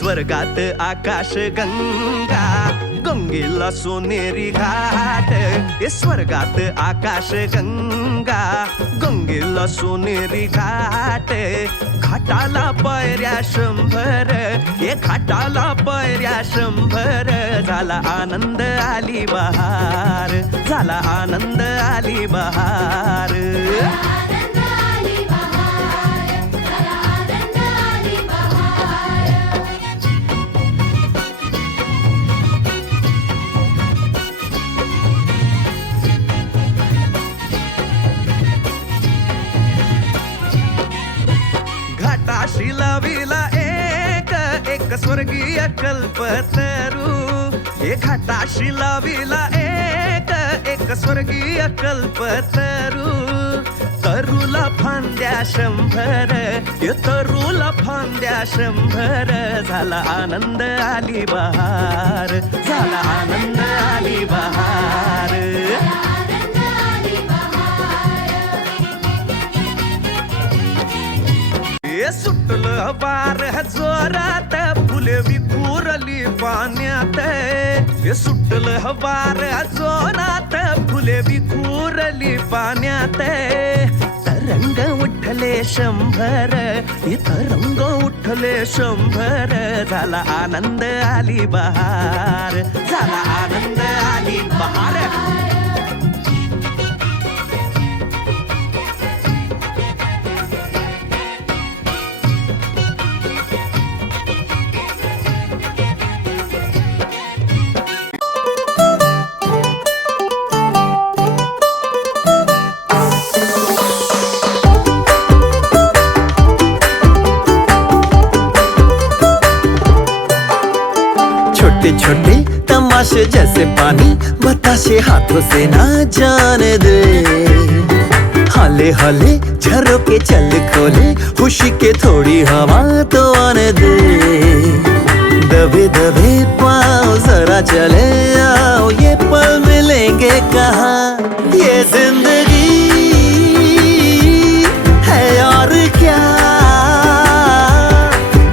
स्वर्गात आकाश गंगा, गंगेला सोनेरी घाट. स्वर्गात आकाश गंगा, गंगेला सोनेरी घाट. घाटाला पायऱ्या 100, घाटाला पायऱ्या 100. झाला आनंद आली बहार, झाला आनंद आली बहार. घाटाशी लाविला एक स्वर्गीय कल्पतरू. घाटाशी लाविला एक स्वर्गीय कल्पतरू. तरुला फांद्या 100, तरुला फांद्या 100. झाला आनंद आली बहार, झाला आनंद आली बहार. सुटलं वार जोरात, फुले विखुरली पाण्यात. सुटलं वार जोरात, फुले विखुरली पाण्यात. तरंग उठले 100, तरंग उठले 100. झाला आनंद आली बहार, झाला आनंद आली बहार. छोटे छोटे तमाशे जैसे पानी, बताशे हाथों से ना जाने दे. हाले हाले झरोके चल खोले, खुशी के थोड़ी हवा तो आने दे. दबे दबे पाँव जरा चले आओ, ये पल मिलेंगे कहाँ. ये जिंदगी है और क्या,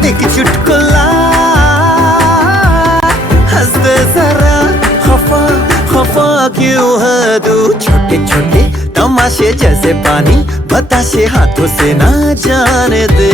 एक चुटकुला जरा. खफा खफा क्यों है तू. छोटे छोटे तमाशे जैसे पानी, बताशे हाथों से ना जाने दे.